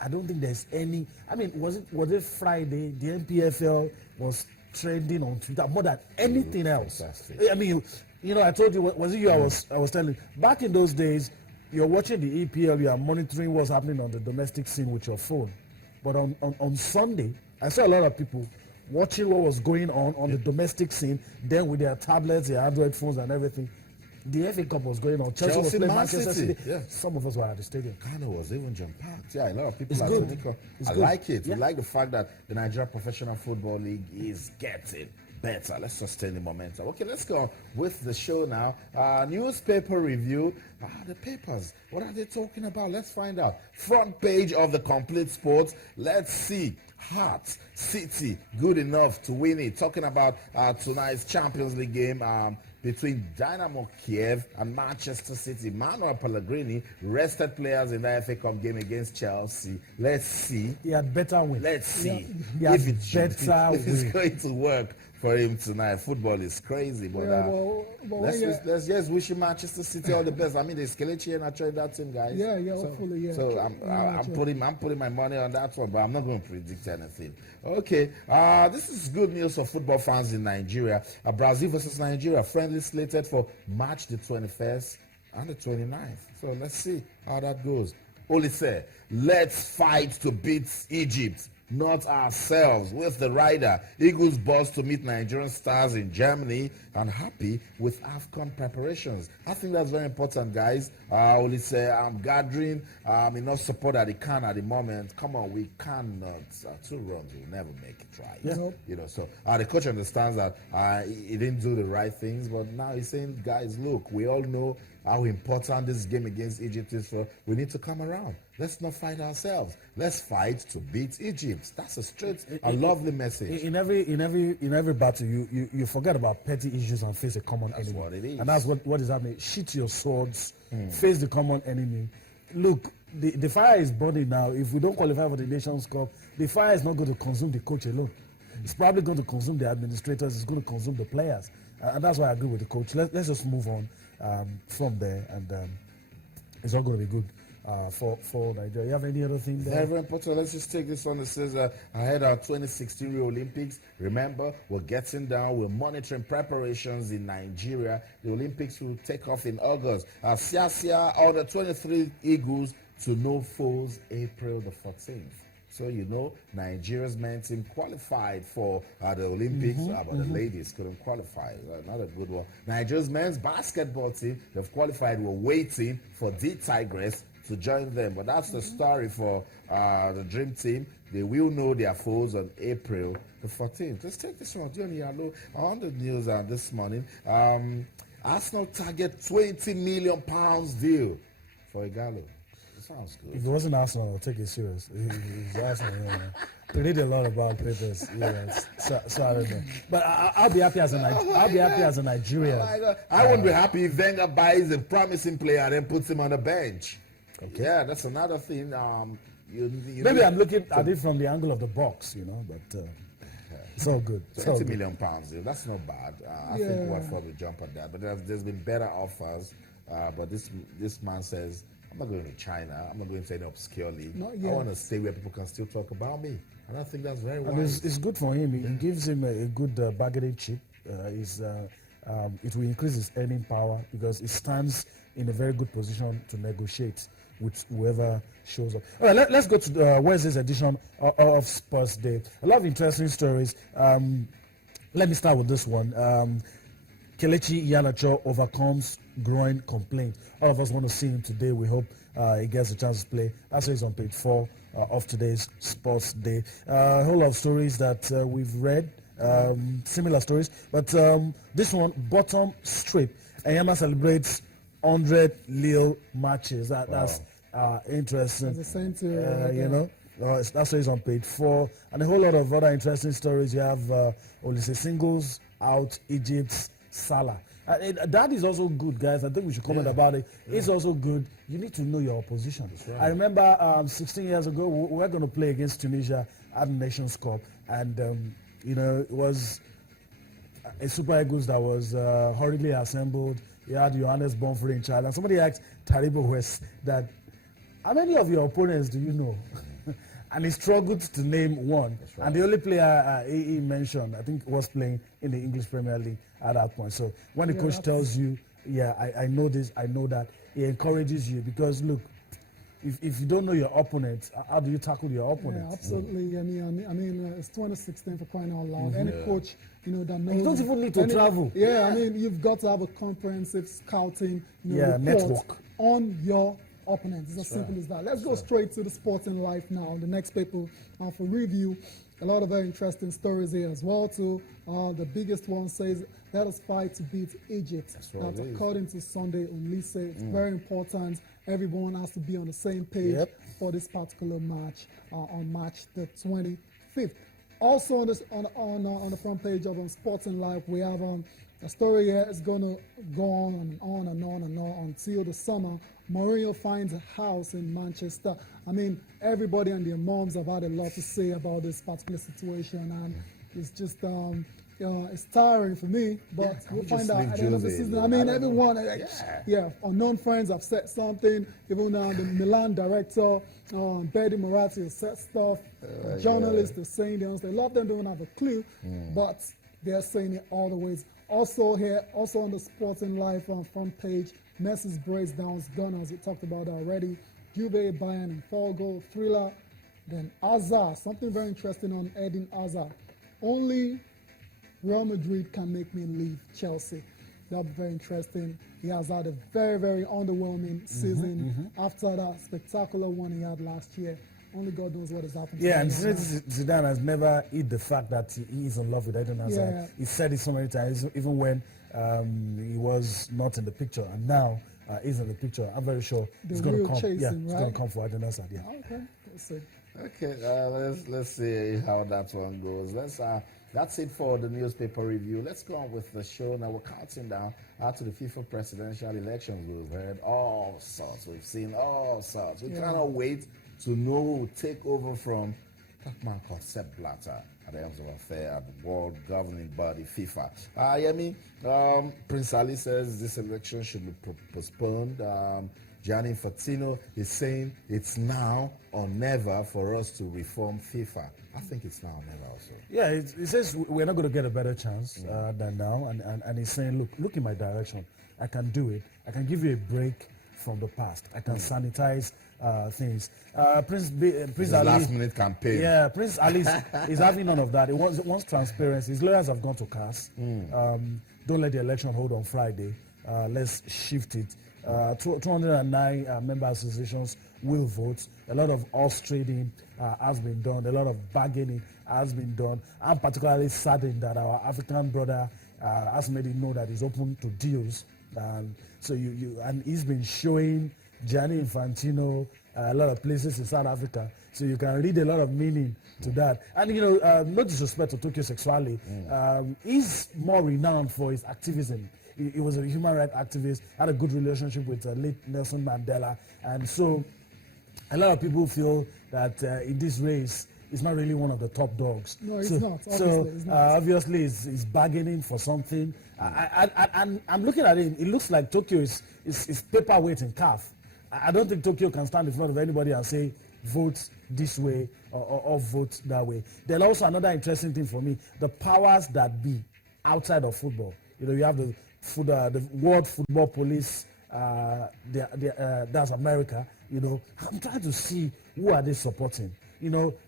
I don't think there's any. I mean, was it Friday? The NPFL was trending on Twitter more than anything else. Fantastic. I mean, I told you, was it you? I was telling you. Back in those days, you're watching the EPL, you are monitoring what's happening on the domestic scene with your phone. But on Sunday, I saw a lot of people watching what was going on the domestic scene, then with their tablets, their Android phones and everything. The FA Cup was going on. Chelsea was playing Manchester City. Yeah. Some of us were at the stadium. Ghana was even jam-packed. Yeah, a lot of people It's are good. saying, It's I good. like it. Yeah. We like the fact that the Nigeria Professional Football League is getting better. Let's sustain the momentum. Okay, let's go on with the show now. Newspaper review. The papers, what are they talking about? Let's find out. Front page of the Complete Sports. Let's see. Hearts, City, good enough to win it. Talking about tonight's Champions League game between Dynamo Kiev and Manchester City. Manuel Pellegrini rested players in the FA Cup game against Chelsea. Let's see. He had better win. Let's see if it's going to work for him tonight. Football is crazy, but let's just wish him Manchester City all the best. I mean, there's Kelechi and I tried that team, guys. Yeah, hopefully, yeah. So I'm putting my money on that one, but I'm not going to predict anything. Okay, this is good news for football fans in Nigeria. Brazil versus Nigeria, friendly slated for March the 21st and the 29th. So let's see how that goes. Olise, let's fight to beat Egypt, not ourselves. With the rider, Eagles boss to meet Nigerian stars in Germany and happy with AFCON preparations. I think that's very important, guys. Olise, I'm gathering enough support that he can at the moment. Come on, we cannot. 2 runs will never make it right. Yeah. So the coach understands that he didn't do the right things, but now he's saying, guys, look, we all know how important this game against Egypt is. For we need to come around. Let's not fight ourselves. Let's fight to beat Egypt. That's a lovely message. In every battle, you forget about petty issues and face a common enemy. That's what it is. And that's what is happening. Sheath your swords, face the common enemy. Look, the fire is burning now. If we don't qualify for the Nations Cup, the fire is not going to consume the coach alone. It's probably going to consume the administrators. It's going to consume the players. And that's why I agree with the coach. Let's just move on from there, and it's all going to be good for Nigeria. You have any other thing there? Very important. Let's just take this one. It says ahead of 2016 Rio Olympics. Remember, we're getting down. We're monitoring preparations in Nigeria. The Olympics will take off in August. Siasia under 23 Eagles to no foes April the 14th. So, Nigeria's men's team qualified for the Olympics, but the ladies couldn't qualify. Not a good one. Nigeria's men's basketball team, they've qualified. We're waiting for the Tigress to join them. But that's the story for the Dream Team. They will know their foes on April the 14th. Let's take this one. Johnny Yalo, on the news this morning. Arsenal target £20 million deal for Igalo. Sounds good. If it wasn't Arsenal, I'll take it serious. It's Arsenal, We read a lot about papers. So I don't know. But I'll be happy as a Nigerian. Oh my God. I won't be happy if Wenger buys a promising player and then puts him on the bench. Okay. Yeah, that's another thing. Maybe I'm looking at it from the angle of the box, but it's all good. £20 million deal. That's not bad. I think Watford will jump at that. But there's been better offers. But this man says, I'm not going to China. I'm not going to any obscure league. I want to stay where people can still talk about me. And I think that's very wise. It's good for him. It gives him a good bargaining chip. It will increase his earning power because he stands in a very good position to negotiate with whoever shows up. All right, let's go to Wednesday's edition of Sports Day. A lot of interesting stories. Let me start with this one. Kelechi Iheanacho overcomes groin complaint. All of us want to see him today. We hope he gets a chance to play. That's why he's on page 4 of today's Sports Day. A whole lot of stories that we've read, similar stories. But this one, bottom strip. Enyama celebrates 100 Lille matches. That's interesting. That's the same to, that's why he's on page 4. And a whole lot of other interesting stories. You have Olise singles out, Egypt's Salah. That is also good, guys. I think we should comment about it. It's also good. You need to know your opposition. Right. I remember 16 years ago, we were going to play against Tunisia at the Nations Cup. And, it was a Super Eagles that was hurriedly assembled. You had Johannes Bonfrey in charge. And somebody asked Taribo West that, how many of your opponents do you know? and he struggled to name one. right. And the only player he mentioned, I think, was playing in the English Premier League at that point. So when the coach tells you, I know this, I know that, he encourages you because, look, if you don't know your opponent, how do you tackle your opponent? Yeah, absolutely. I mean, it's 2016 for crying out loud. Any coach, that knows. You don't even need to travel. Yeah, I mean, you've got to have a comprehensive scouting, report network on your opponents. It's as simple as that. Let's go straight to the sporting life now. The next paper for review. A lot of very interesting stories here as well too. The biggest one says, let us fight to beat Egypt. That's according to Sunday Olise. It's very important. Everyone has to be on the same page for this particular match on March the 25th. Also on the front page of Sporting Life, we have a story here is going to go on and on and on and on until the summer. Mourinho finds a house in Manchester. I mean, everybody and their moms have had a lot to say about this particular situation, and it's just it's tiring for me. But we'll find out at the end of the season. I mean, everyone, unknown friends have said something. Even the Milan director, Betty Moratti, has said stuff. Journalists are saying they love them, don't have a clue, but they're saying it all the ways. Also on the Sporting Life on front page, Messi's breaks down Gunners. We talked about that already. Juve, Bayern, and 4-goal thriller. Then Hazard, something very interesting on Eden Hazard. Only Real Madrid can make me leave Chelsea. That'll be very interesting. He has had a very, very underwhelming season after that spectacular one he had last year. Only God knows what has happened. Yeah, and Zidane has never hid the fact that he is in love with Eden Hazard. Yeah. He said it so many times, even when he was not in the picture, and now he's in the picture. I'm very sure he's going to come. He's going to come for Eden Hazard. Yeah. Okay, let's see. Okay, let's see how that one goes. That's it for the newspaper review. Let's go on with the show. Now we're counting down to the FIFA presidential elections. We've heard all sorts. We've seen all sorts. We cannot wait to know who will take over from that man called Sepp Blatter at the Helms of Affair at the World Governing Body, FIFA. Prince Ali says this election should be postponed. Gianni Infantino is saying it's now or never for us to reform FIFA. I think it's now or never also. Yeah, he says we're not going to get a better chance than now. And he's saying, look in my direction. I can do it. I can give you a break from the past. I can sanitize things. Prince Ali, last minute campaign. Yeah, Prince Ali is having none of that. He wants transparency. His lawyers have gone to CAS. Don't let the election hold on Friday. Let's shift it. 209 member associations will vote. A lot of horse trading has been done. A lot of bargaining has been done. I'm particularly saddened that our African brother has made it known that he's open to deals. And he's been showing Gianni Infantino a lot of places in South Africa. So you can read a lot of meaning to that. And, no disrespect to Tokyo Sexually, he's more renowned for his activism. He was a human rights activist, had a good relationship with late Nelson Mandela. And so a lot of people feel that in this race, he's not really one of the top dogs. No, he's not. Obviously, he's bargaining for something. I'm looking at it. It looks like Tokyo is paperweight in CAF. I don't think Tokyo can stand in front of anybody and say, vote this way or vote that way. Then also another interesting thing for me, the powers that be outside of football. You have the World Football Police, that's America. I'm trying to see who are they supporting.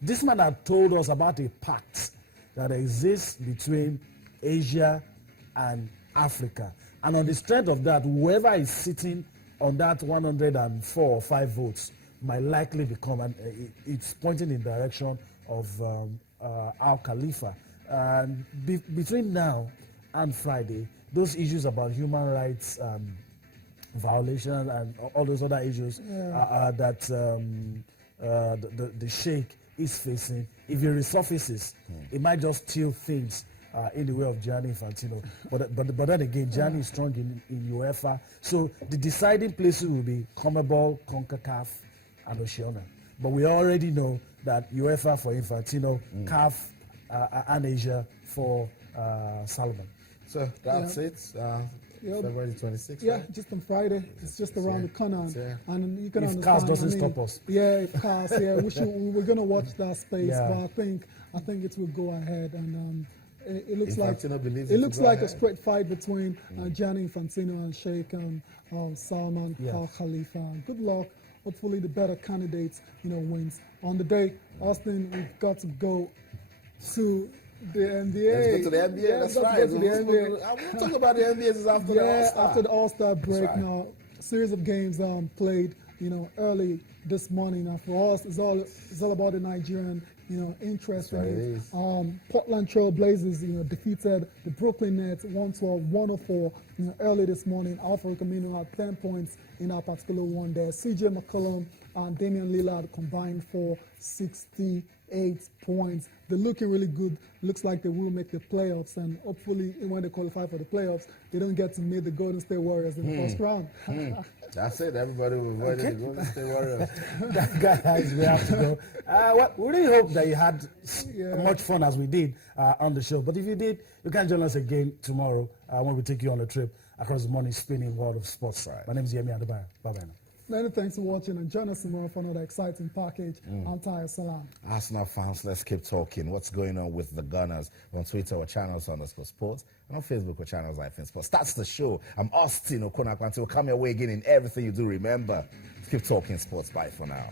This man had told us about a pact that exists between Asia and Africa. And on the strength of that, whoever is sitting on that 104 or 5 votes might likely become, and it's pointing in the direction of Al Khalifa. And between now and Friday, those issues about human rights violations and all those other issues that the sheikh is facing, if it resurfaces, it might just steal things in the way of Gianni Infantino. But then again, Gianni is strong in UEFA. So the deciding places will be CONMEBOL, CONCACAF, and Oceania. But we already know that UEFA for Infantino, CAF and Asia for Salomon. So that's it. Yeah, February 26th. yeah, right? just on Friday. It's just around the corner, Yeah. and you can If understand. cars doesn't stop us. Yeah, if cars, yeah, we're gonna watch that space, Yeah. but I think it will go ahead, and it looks like Infantino believes it it looks will go like a ahead. straight fight between Gianni Infantino and Sheikh Salman Yeah. Al Khalifa. Good luck. Hopefully, the better candidate, wins. On the day, Austin, we've got to go to the NBA. Let's go to the NBA. Yeah, That's let's right. go to the NBA. We'll talk about the NBA this after the Yeah, All-Star. after the All-Star break right. now, series of games played, early this morning. Now for us, it's all about the Nigerian, interest That's right, in it it. is. Portland Trail Blazers, defeated the Brooklyn Nets 112-104, early this morning. Alpha Camino had 10 points in that particular one there. CJ McCollum and Damian Lillard combined for 68 points. They're looking really good. Looks like they will make the playoffs, and hopefully when they qualify for the playoffs, they don't get to meet the Golden State Warriors in the first round. That's it. Everybody will avoid Okay. the Golden State Warriors. Guys, we have to go. Well, we really hope that you had Yeah. much fun as we did on the show. But if you did, you can join us again tomorrow when we take you on a trip across the money spinning world of sports. Right. My name is Yemi Adebayo. Bye-bye now. Many thanks for watching, and join us tomorrow for another exciting package. I'm Tayo Salam. Arsenal fans, let's keep talking. What's going on with the Gunners? On Twitter, or channels_sports, and on Facebook, or channels-sports. That's the show. I'm Austin Okonakwanti. We'll come your way again in everything you do. Remember, keep talking sports. Bye for now.